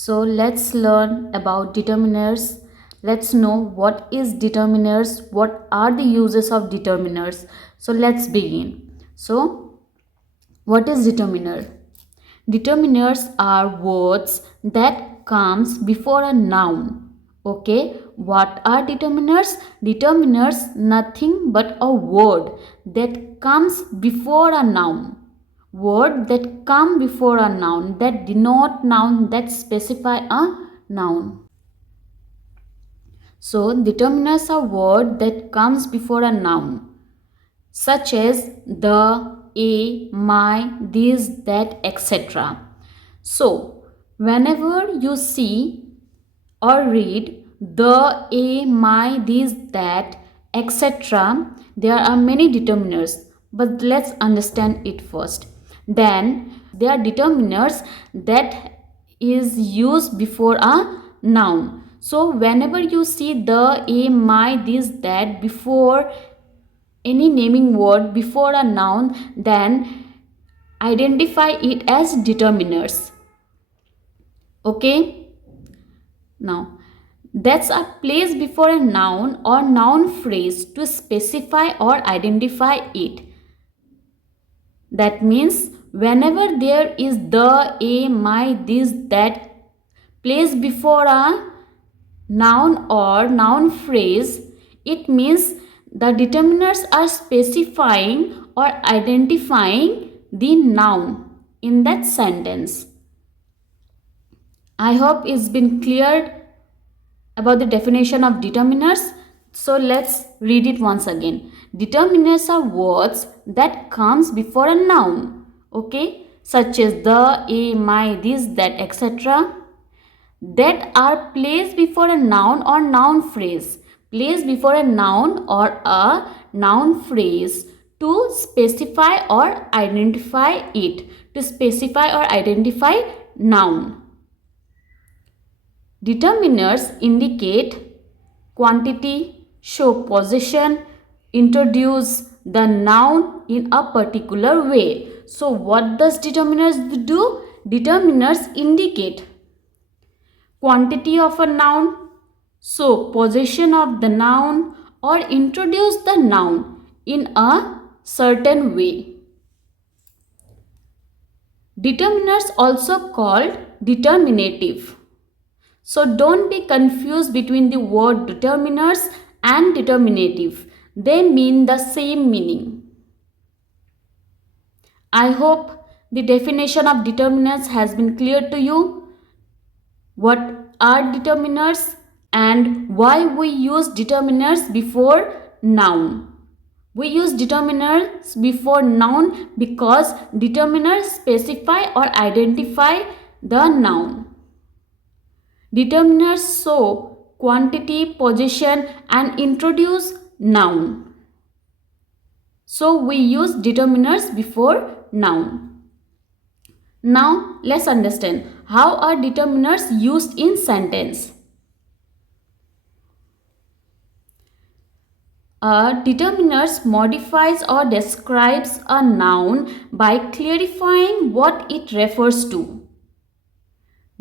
So let's learn about determiners. Let's know what is determiners, what are the uses of determiners. So let's begin. So what is determiner? Determiners are words that comes before a noun. Okay, what are determiners? Determiners nothing but a word that comes before a noun. Word that come before a noun, that denote noun, that specify a noun. So determiners are word that comes before a noun, such as the, a, my, this, that, etc. So whenever you see or read the, a, my, this, that, etc., there are many determiners, but let's understand it first. Then there are determiners that is used before a noun. So whenever you see the, a, my, this, that before any naming word before a noun, then identify it as determiners. Okay, now that's a place before a noun or noun phrase to specify or identify it. That means whenever there is the, a, my, this, that place before a noun or noun phrase, it means the determiners are specifying or identifying the noun in that sentence. I hope it's been cleared about the definition of determiners. So let's read it once again. Determiners are words that comes before a noun, okay, such as the, a, my, this, that, etc., that are placed before a noun or noun phrase. Placed before a noun or a noun phrase to specify or identify it. To specify or identify noun. Determiners indicate quantity, show position, introduce the noun in a particular way. So what does determiners do? Determiners indicate quantity of a noun, so position of the noun, or introduce the noun in a certain way. Determiners also called determinative. So don't be confused between the word determiners and determinative. They mean the same meaning. I hope the definition of determiners has been clear to you. What are determiners and why we use determiners before noun? We use determiners before noun because determiners specify or identify the noun. Determiners show quantity, position and introduce noun. So we use determiners before noun. Now let's understand how are determiners used in sentence. Determiners modifies or describes a noun by clarifying what it refers to.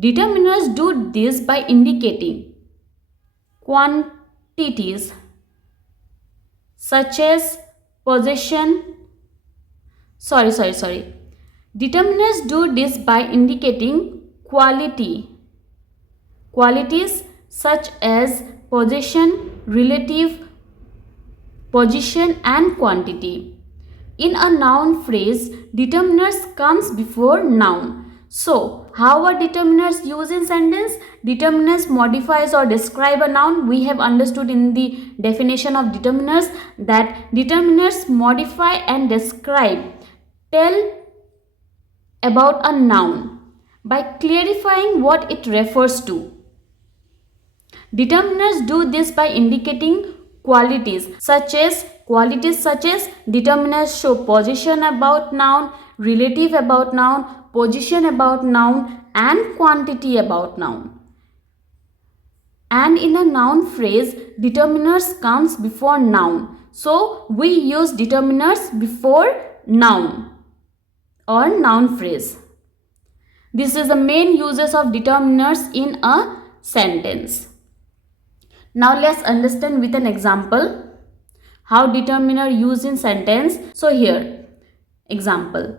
Determiners do this by indicating quantities such as possession. Determiners do this by indicating qualities such as possession, relative, position and quantity. In a noun phrase, determiners comes before noun. So, how are determiners used in sentence? Determiners modifies or describe a noun. We have understood in the definition of determiners that determiners modify and describe, tell about a noun by clarifying what it refers to. Determiners do this by indicating qualities such as determiners show position about noun, relative about noun, position about noun and quantity about noun. And in a noun phrase, determiners comes before noun. So we use determiners before noun or noun phrase. This is the main uses of determiners in a sentence. Now let's understand with an example how determiner used in sentence. So here, example.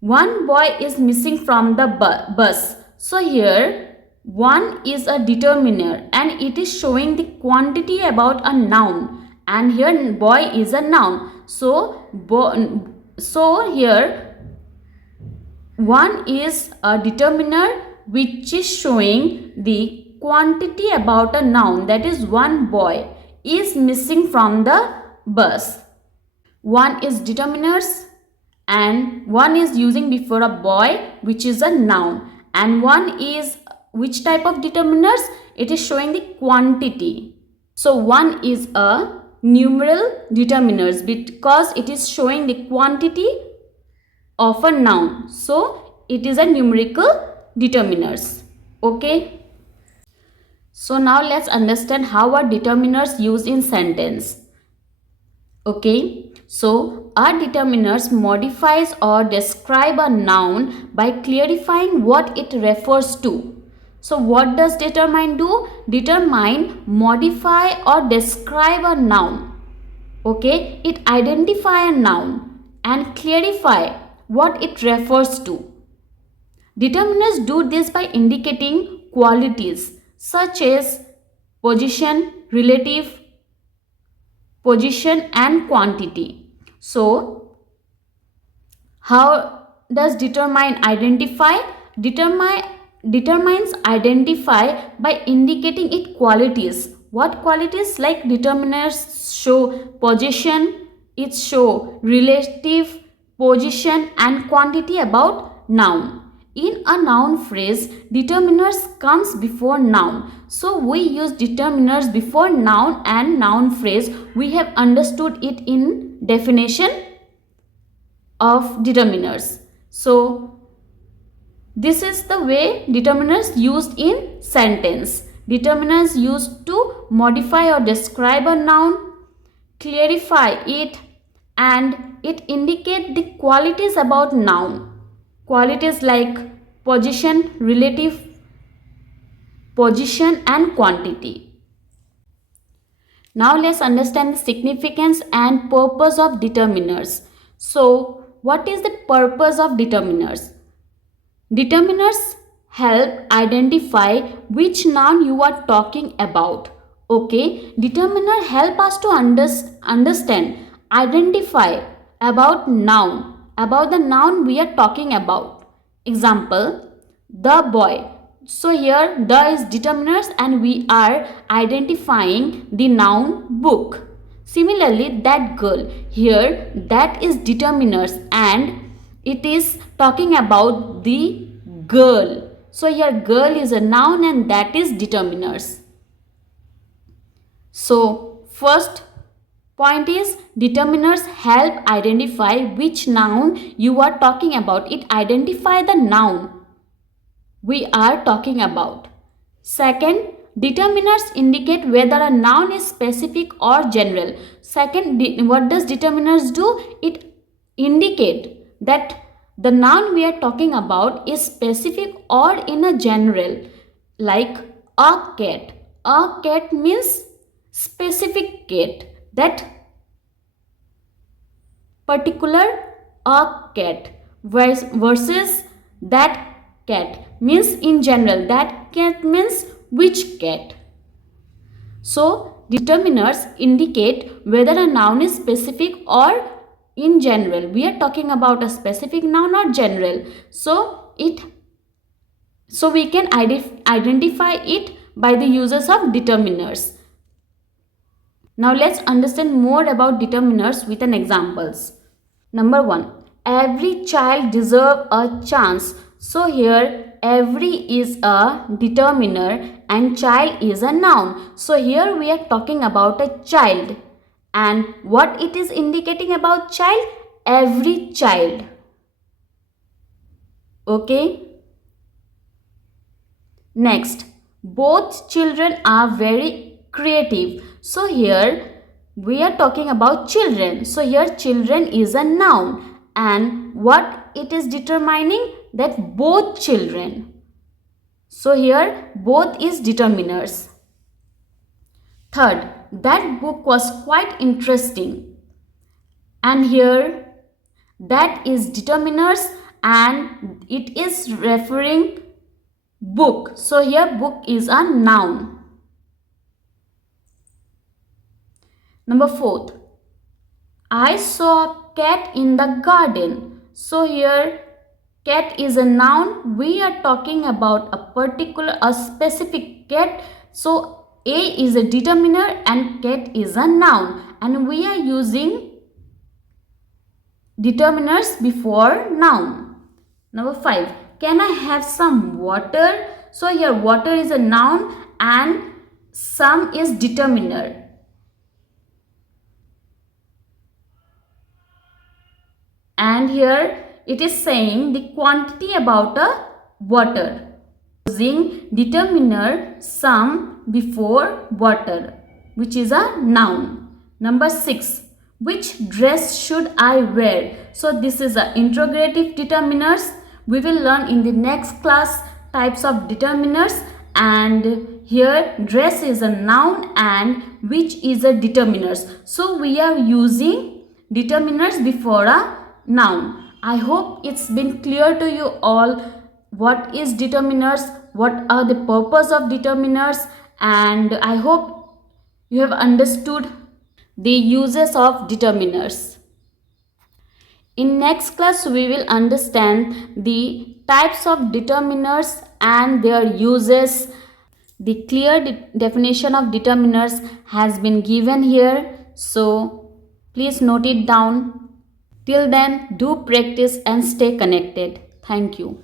One boy is missing from the bus. So here, one is a determiner and it is showing the quantity about a noun, and here boy is a noun. So here one is a determiner which is showing the quantity about a noun, that is one boy is missing from the bus. One is determiners and one is using before a boy which is a noun, and one is which type of determiners? It is showing the quantity. So one is a numeral determiners because it is showing the quantity of a noun. So it is a numerical determiners. Okay. So now let's understand how are determiners used in sentence. Okay. So a determiners modifies or describe a noun by clarifying what it refers to. So what does determine do? Determine modify or describe a noun. Okay. It identify a noun and clarify what it refers to. Determiners do this by indicating qualities such as position, relative, position and quantity. So how does determine identify? Determines identify by indicating its qualities. What qualities? Like determiners show position, it show relative, position and quantity about noun. In a noun phrase, determiners comes before noun. So we use determiners before noun and noun phrase. We have understood it in definition of determiners. So this is the way determiners used in sentence. Determiners used to modify or describe a noun, clarify it, and it indicate the qualities about noun. Qualities like position, relative, position and quantity. Now let's understand the significance and purpose of determiners. So what is the purpose of determiners? Determiners help identify which noun you are talking about. Okay, determiner help us to understand, identify about noun, about the noun we are talking about. Example, the boy. So here the is determiners and we are identifying the noun book. Similarly, that girl. Here that is determiners and it is talking about the girl. So here girl is a noun and that is determiners. So first point is determiners help identify which noun you are talking about. It identify the noun we are talking about. Second, determiners indicate whether a noun is specific or general. Second, what does determiners do? It indicate that the noun we are talking about is specific or in a general. Like a cat. A cat means specific cat. That particular a cat versus that cat means in general. That cat means which cat. So determiners indicate whether a noun is specific or in general. We are talking about a specific noun or general. So we can identify it by the uses of determiners. Now let's understand more about determiners with an examples. Number 1. Every child deserves a chance. So here every is a determiner and child is a noun. So here we are talking about a child. And what it is indicating about child? Every child. Okay. Next, both children are very creative. So here we are talking about children. So here children is a noun. And what it is determining? that both children. So here both is determiners. Third, that book was quite interesting. And here that is determiners and it is referring book. So here book is a noun. Number 4, I saw a cat in the garden. So here cat is a noun. We are talking about a specific cat. So a is a determiner and cat is a noun, and we are using determiners before noun. Number 5, can I have some water? So here water is a noun and some is determiner. And here it is saying the quantity about a water. Using determiner some before water, which is a noun. Number 6, which dress should I wear? So this is a interrogative determiners. We will learn in the next class types of determiners, and here dress is a noun and which is a determiners. So we are using determiners before a noun. I hope it's been clear to you all what is determiners, what are the purpose of determiners, and I hope you have understood the uses of determiners. In next class we will understand the types of determiners and their uses. The clear definition of determiners has been given here, so please note it down. Till then, do practice and stay connected. Thank you.